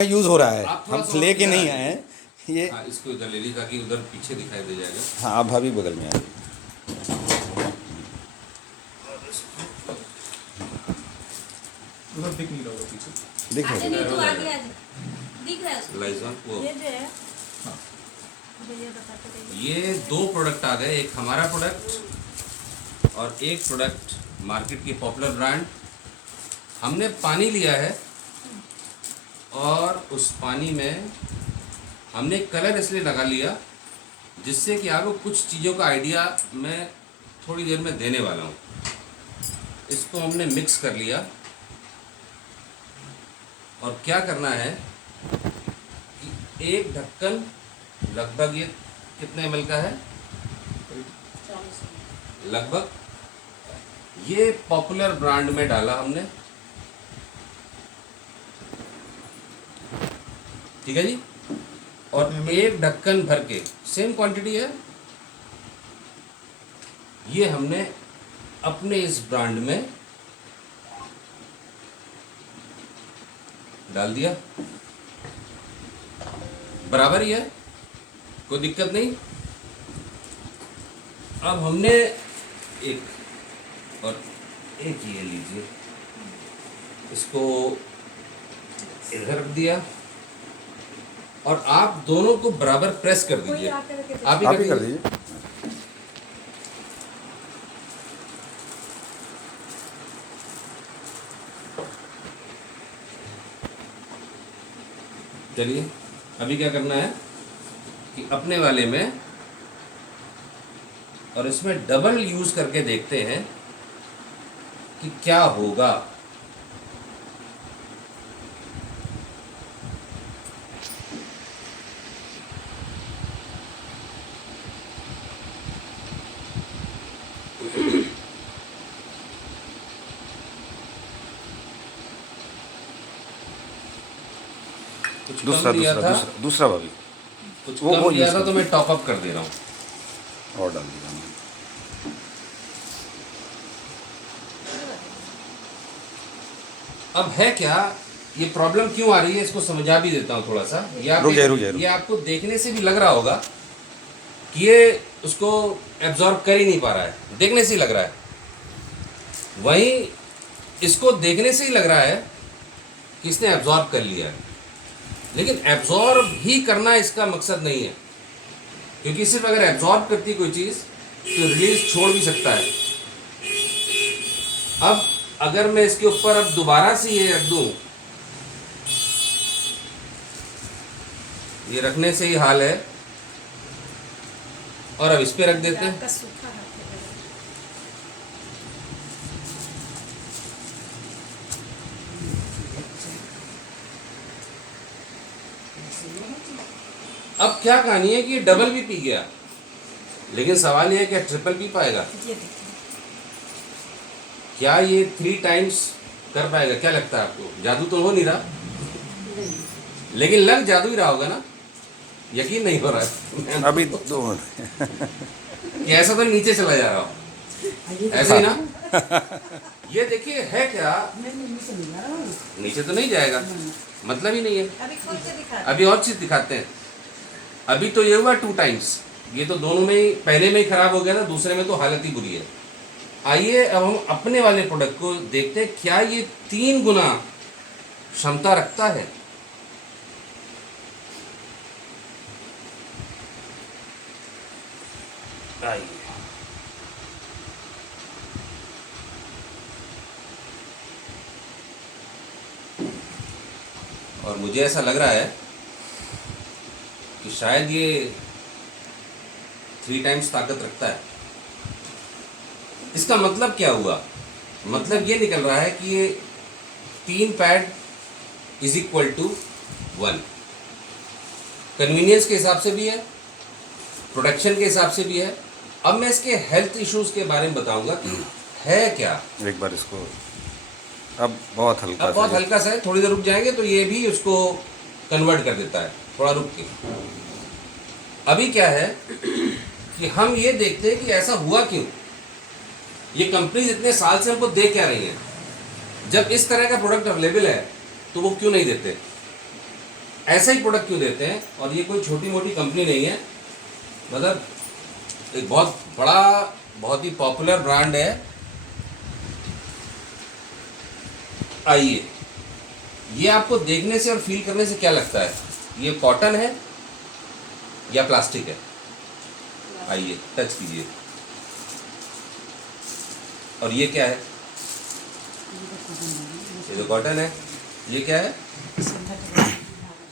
Use हो रहा है, आप थोड़ा हम सा और लेके इधर नहीं आ आए जाइए। हैं ये। हाँ, इसको इधर ले लीजिए ताकि उधर पीछे दिखाई दे जाएगा। हाँ, आप भाभी बगल में आइए। उधर दिख नहीं रहा होगा पीछे। दिख आगे रहा नहीं, हो तू जाएगा। आगे आ, दिख रहा है उसको। लाइजॉन वो ये जो है हाँ, भैया बताते रहिए। ये 2 प्रोडक्ट आ गए, एक हमारा प्रोडक्ट और एक प्रोडक्ट मार्केट की पॉपुलर ब्रांड। हमने पानी लिया है और उस पानी में हमने कलर इसलिए लगा लिया जिससे कि आपको कुछ चीज़ों का आइडिया मैं थोड़ी देर में देने वाला हूँ। इसको हमने मिक्स कर लिया और क्या करना है कि एक ढक्कन, लगभग ये कितने ml का है, लगभग ये पॉपुलर ब्रांड में डाला हमने, ठीक है जी। और एक ढक्कन भर के, सेम क्वांटिटी है, ये हमने अपने इस ब्रांड में डाल दिया। बराबर ही है, कोई दिक्कत नहीं। अब हमने एक और एक ये लीजिए, इसको इधर रख दिया और आप दोनों को बराबर प्रेस कर दीजिए। आप आप ही कर दीजिए। चलिए, अभी क्या करना है कि अपने वाले में और इसमें डबल यूज करके देखते हैं कि क्या होगा। कुछ दूसरा कम दिया दूसरा था, दूसरा दूसरा भाभी कुछ वो कम दिया use था, कर तो मैं टॉप अप कर दे रहा हूँ। और डाल दीजिए। अब है क्या, ये प्रॉब्लम क्यों आ रही है, इसको समझा भी देता हूँ थोड़ा सा। रुक जाइए। ये आपको देखने से भी लग रहा होगा कि ये उसको एब्जॉर्ब कर ही नहीं पा रहा है, देखने से ही लग रहा है। वहीं इसको देखने से ही लग रहा है कि इसने एब्जॉर्ब कर लिया है, लेकिन एब्जॉर्ब ही करना इसका मकसद नहीं है, क्योंकि सिर्फ अगर एब्जॉर्ब करती कोई चीज़ तो रिलीज छोड़ भी सकता है। अब अगर मैं इसके ऊपर अब दोबारा से ये रख दूं, ये रखने से ही हाल है, और अब इस पे रख देते हैं। आपका सूखा हाथ है। अब क्या कहानी है कि ये डबल भी पी गया, लेकिन सवाल ये है क्या ट्रिपल पी पाएगा, ये देखिए, क्या ये 3 टाइम्स कर पाएगा? क्या लगता है आपको? जादू तो हो नहीं रहा, लेकिन लग जादू ही रहा होगा ना, यकीन नहीं हो रहा है अभी दो कि ऐसा तो नीचे चला जा रहा हो, ऐसे ही ना। ये देखिए है क्या, नीचे तो नहीं जाएगा, मतलब ही नहीं है। अभी खोल के दिखा। अभी और चीज दिखाते हैं। अभी तो ये हुआ 2 टाइम्स, ये तो दोनों में ही, पहले में ही खराब हो गया था, दूसरे में तो हालत ही बुरी है। आइए अब हम अपने वाले प्रोडक्ट को देखते हैं, क्या ये 3 गुना क्षमता रखता है। आइए, और मुझे ऐसा लग रहा है कि शायद ये 3 टाइम्स ताकत रखता है। इसका मतलब क्या हुआ? मतलब ये निकल रहा है कि ये 3 pad is equal to 1। Convenience के हिसाब से भी है, प्रोडक्शन के हिसाब से भी है। अब मैं इसके हेल्थ इश्यूज के बारे में बताऊंगा कि है क्या। एक बार इसको, अब बहुत हल्का अब बहुत सा हल्का सा है, थोड़ी देर रुक जाएंगे तो ये भी उसको कन्वर्ट कर देता है, थोड़ा रुक के। अभी क्या है कि हम ये देखते हैं कि ऐसा हुआ क्यों, ये कंपनीज इतने साल से हमको दे क्या रही हैं, जब इस तरह का प्रोडक्ट अवेलेबल है तो वो क्यों नहीं देते। ऐसा ही प्रोडक्ट क्यों देते हैं? और ये कोई छोटी मोटी कंपनी नहीं है, मतलब एक बहुत बड़ा, बहुत ही पॉपुलर ब्रांड है। आइए, ये आपको देखने से और फील करने से क्या लगता है, ये कॉटन है या प्लास्टिक है? आइए टच कीजिए। और ये क्या है? ये जो कॉटन है, ये क्या है?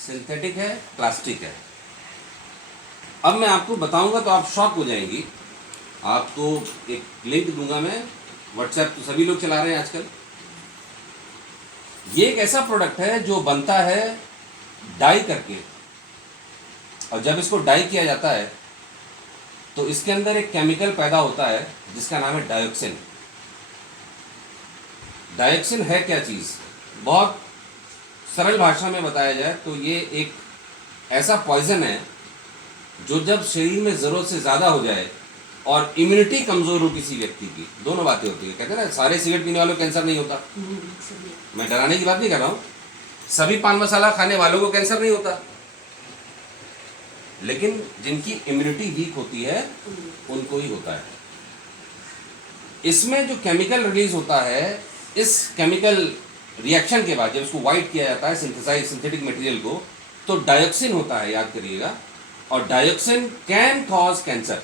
सिंथेटिक है, प्लास्टिक है। अब मैं आपको बताऊंगा तो आप शॉक हो जाएंगी। आपको एक लिंक दूंगा मैं, व्हाट्सएप तो सभी लोग चला रहे हैं आजकल। ये एक ऐसा प्रोडक्ट है जो बनता है डाई करके, और जब इसको डाई किया जाता है तो इसके अंदर एक केमिकल पैदा होता है जिसका नाम है डायोक्सिन। डायोक्सिन है क्या चीज़? बहुत सरल भाषा में बताया जाए तो ये एक ऐसा पॉइजन है जो जब शरीर में ज़रूरत से ज़्यादा हो जाए और इम्यूनिटी कमज़ोर हो किसी व्यक्ति की, दोनों बातें होती है। कहते हैं ना, सारे सिगरेट पीने वालों को कैंसर नहीं होता। मैं डराने की बात नहीं कर रहा हूँ, सभी पान मसाला खाने वालों को कैंसर नहीं होता, लेकिन जिनकी इम्यूनिटी वीक होती है उनको ही होता है। इसमें जो केमिकल रिलीज होता है, इस केमिकल रिएक्शन के बाद जब इसको वाइट किया जाता है सिंथेटिक मटेरियल को, तो डायोक्सिन होता है, याद करिएगा। और डायोक्सिन कैन कॉज कैंसर।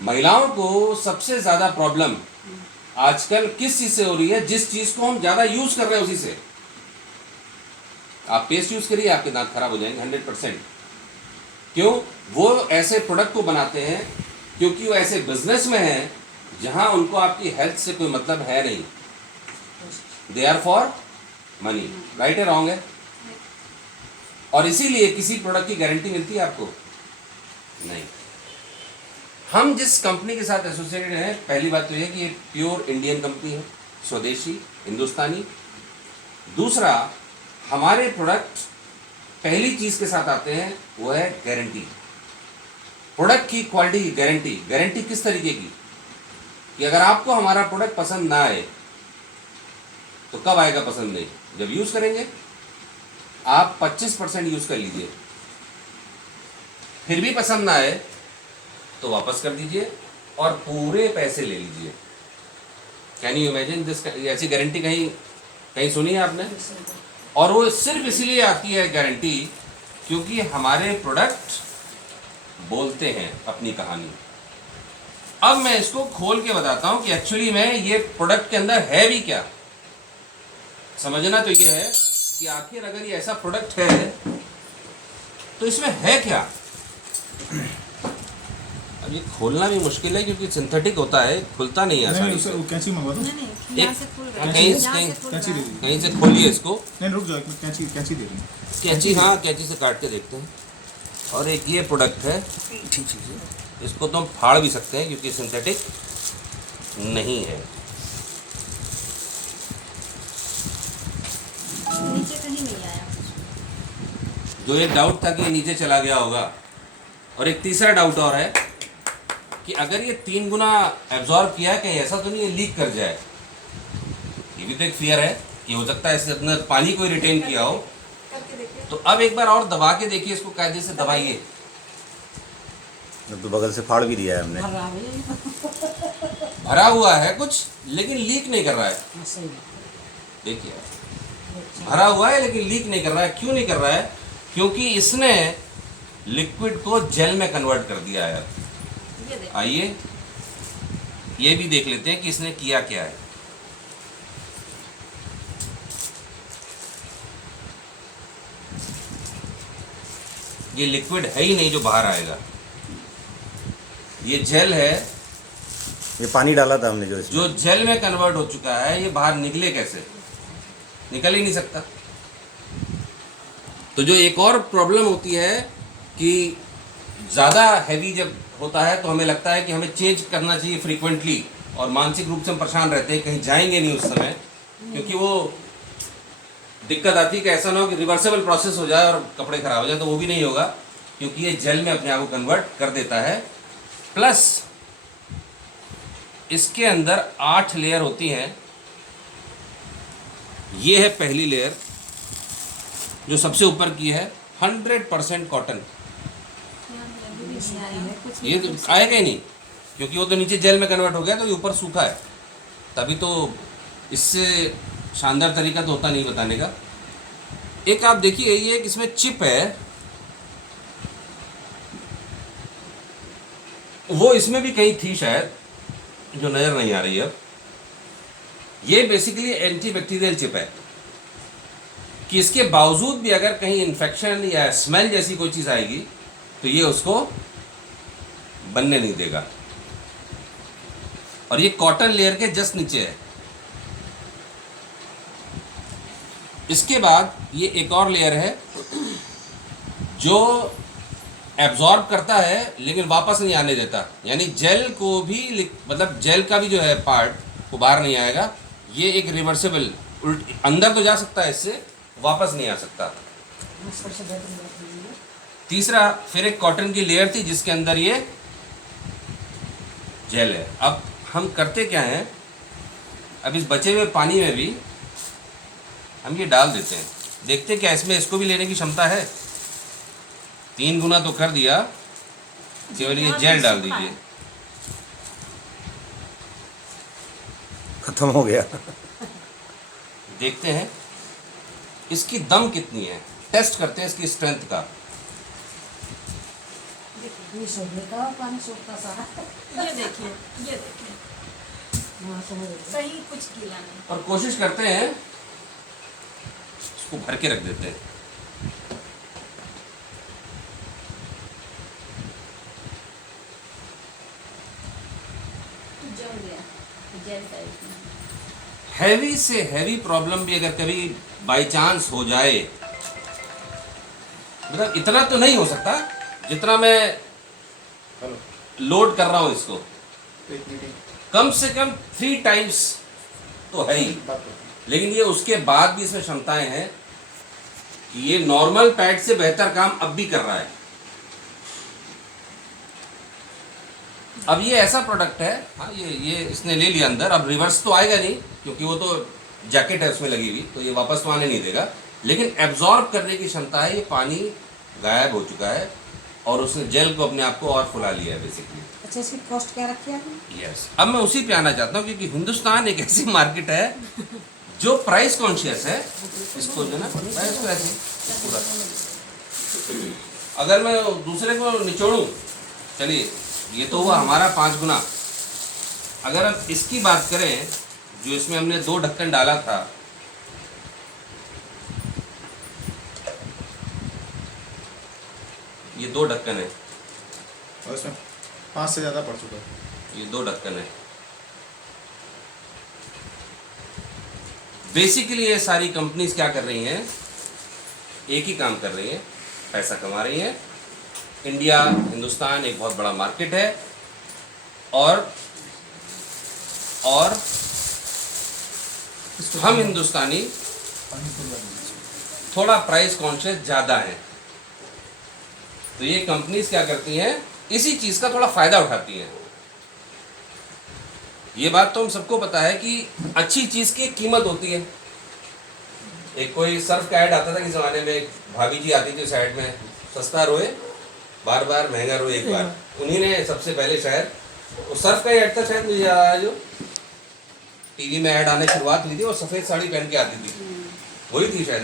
महिलाओं को सबसे ज्यादा प्रॉब्लम आजकल किस चीज से हो रही है? जिस चीज को हम ज्यादा यूज कर रहे हैं उसी से। आप पेस्ट यूज करिए, आपके दांत खराब हो जाएंगे 100%। क्यों? वो ऐसे प्रोडक्ट को बनाते हैं क्योंकि वो ऐसे बिजनेस में हैं जहां उनको आपकी हेल्थ से कोई मतलब है नहीं। They are for money. Right है, रॉन्ग है? और इसीलिए किसी प्रोडक्ट की गारंटी मिलती है आपको? नहीं। हम जिस कंपनी के साथ एसोसिएटेड हैं, पहली बात तो यह कि ये प्योर इंडियन कंपनी है, स्वदेशी, हिंदुस्तानी। दूसरा, हमारे प्रोडक्ट पहली चीज के साथ आते हैं वो है गारंटी। प्रोडक्ट की क्वालिटी की गारंटी। गारंटी किस तरीके की? कि अगर आपको हमारा प्रोडक्ट पसंद ना आए तो कब आएगा पसंद? नहीं, जब यूज करेंगे। आप 25% यूज कर लीजिए, फिर भी पसंद ना आए तो वापस कर दीजिए और पूरे पैसे ले लीजिए। Can you imagine this? ऐसी गारंटी कहीं कहीं सुनी है आपने? और वो सिर्फ इसीलिए आती है गारंटी क्योंकि हमारे प्रोडक्ट बोलते हैं अपनी कहानी। अब मैं इसको खोल के बताता हूं कि एक्चुअली में ये प्रोडक्ट के अंदर है भी क्या। समझना तो ये है कि आखिर अगर ये ऐसा प्रोडक्ट है तो इसमें है क्या। अब ये खोलना भी मुश्किल है क्योंकि सिंथेटिक होता है, खुलता नहीं है आसानी से। वो कैंची मंगवा दो। नहीं यहाँ से खुल रहा है, कहीं यहाँ से खुल कैंची रहा दे है। दी। कहीं से खोलिए इसको। नहीं रुक जाओ, एक मिनट, कैंची दे रही हूँ। कैंची, हाँ कैंची से काट के देखते हैं। और एक ये प्रोडक्ट है, ठीक है, इसको तो हम फाड़ भी सकते हैं क्योंकि सिंथेटिक नहीं है। नीचे कहीं नहीं आया जो एक डाउट था कि ये नीचे चला गया होगा, और एक तीसरा डाउट और है कि अगर ये 3 गुना एब्जॉर्ब किया है, कहीं ऐसा तो नहीं है लीक कर जाए। ये भी तो एक फियर है कि हो सकता है इससे अपना पानी को रिटेन किया हो। करके देखिए। तो अब एक बार और दबा के देखिए इसको, कायदे से दबाइए। अब तो बगल से फाड़ भी दिया है हमने। भरा हुआ है कुछ लेकिन लीक नहीं कर रहा है। देखिए भरा हुआ है लेकिन लीक नहीं कर रहा है। क्यों नहीं कर रहा है? क्योंकि इसने लिक्विड को जेल में कन्वर्ट कर दिया है। ये देखिए। आइए ये भी देख लेते हैं कि इसने किया क्या है। ये लिक्विड है ही नहीं जो बाहर आएगा, ये जेल है। ये पानी डाला था हमने जो इसमें। जो जेल में कन्वर्ट हो चुका है, ये बाहर निकले कैसे? निकल ही नहीं सकता। तो जो एक और प्रॉब्लम होती है कि ज़्यादा हैवी जब होता है तो हमें लगता है कि हमें चेंज करना चाहिए फ्रीक्वेंटली, और मानसिक रूप से हम परेशान रहते हैं, कहीं जाएंगे नहीं उस समय, क्योंकि वो दिक्कत आती है कि ऐसा ना हो कि रिवर्सेबल प्रोसेस हो जाए और कपड़े खराब हो जाए, तो वो भी नहीं होगा क्योंकि ये जेल में अपने आप को कन्वर्ट कर देता है। प्लस इसके अंदर 8 लेयर होती हैं। ये है पहली लेयर, जो सबसे ऊपर की है 100% कॉटन। यहाँ पे अभी भी नहीं आया है कुछ भी ये तो कुछ। आएगा ही नहीं, क्योंकि वो तो नीचे जेल में कन्वर्ट हो गया, तो ये ऊपर सूखा है। तभी तो इससे शानदार तरीका तो होता नहीं बताने का। एक आप देखिए, ये एक इसमें चिप है, वो इसमें भी कहीं थी शायद, जो नज़र नहीं आ रही है। ये बेसिकली एंटी बैक्टीरियल चिप है कि इसके बावजूद भी अगर कहीं इन्फेक्शन या स्मेल जैसी कोई चीज़ आएगी तो ये उसको बनने नहीं देगा। और ये कॉटन लेयर के जस्ट नीचे है। इसके बाद ये एक और लेयर है जो एब्जॉर्ब करता है लेकिन वापस नहीं आने देता, यानी जेल को भी, मतलब जेल का भी जो है पार्ट वो बाहर नहीं आएगा। ये एक रिवर्सिबल, अंदर तो जा सकता है, इससे वापस नहीं आ सकता। तीसरा फिर एक कॉटन की लेयर थी जिसके अंदर ये जेल है। अब हम करते क्या हैं, अब इस बचे हुए पानी में भी हम ये डाल देते हैं, देखते क्या इसमें इसको भी लेने की क्षमता है। 3 गुना तो कर दिया, केवल ये यहाँ जेल पे डाल सूखा दीजिए। है। खत्म हो गया। देखते हैं इसकी दम कितनी है, टेस्ट करते हैं इसकी स्ट्रेंथ का। ये देखिए, ये देखिए, कहीं कुछ गीला नहीं। और कोशिश करते हैं इसको भर के रख देते हैं। जम गया जेल टाइप में। हैवी से हैवी प्रॉब्लम भी अगर कभी बाय चांस हो जाए, मतलब इतना तो नहीं हो सकता जितना मैं लोड कर रहा हूं इसको, कम से कम 3 टाइम्स तो है ही। लेकिन ये उसके बाद भी इसमें क्षमताएं हैं कि ये नॉर्मल पैड से बेहतर काम अब भी कर रहा है। अब ये ऐसा प्रोडक्ट है, हाँ ये इसने ले लिया अंदर, अब रिवर्स तो आएगा नहीं क्योंकि वो तो जैकेट है उसमें लगी हुई, तो ये वापस तो आने नहीं देगा। लेकिन एब्जॉर्ब करने की क्षमता है, ये पानी गायब हो चुका है और उसने जेल को अपने आप को और फुला लिया है बेसिकली। अच्छा, इसकी कॉस्ट क्या रखी है आपने? यस, अब मैं उसी पे आना चाहता हूँ क्योंकि हिंदुस्तान एक ऐसी मार्केट है जो प्राइस कॉन्शियस है। इसको जो ना मैं इसको ऐसे पूरा, अगर मैं दूसरे को निचोड़ूं, चलिए ये तो हुआ हमारा 5 गुना। अगर अब इसकी बात करें जो इसमें हमने 2 ढक्कन डाला था, ये 2 ढक्कन है, और इसमें 5 से ज़्यादा पड़ चुका है। ये 2 ढक्कन है। बेसिकली ये सारी कंपनीज क्या कर रही हैं, एक ही काम कर रही हैं, पैसा कमा रही हैं। इंडिया, हिंदुस्तान एक बहुत बड़ा मार्केट है और हम हिंदुस्तानी थोड़ा प्राइस कॉन्शियस ज़्यादा है। तो ये कंपनीज क्या करती हैं, इसी चीज़ का थोड़ा फ़ायदा उठाती हैं। ये बात तो हम सबको पता है कि अच्छी चीज़ की एक कीमत होती है। एक कोई सर्फ का ऐड आता था कि ज़माने में, एक भाभी जी आती थी साइड में, सस्ता रोए बार बार, महंगा रोए एक बार। उन्हीं ने सबसे पहले शायद वो सर्फ का ही ऐड था, शायद मुझे याद आया, जो टीवी में ऐड आने की शुरुआत हुई थी और सफ़ेद साड़ी पहन के आती थी, वही थी शायद।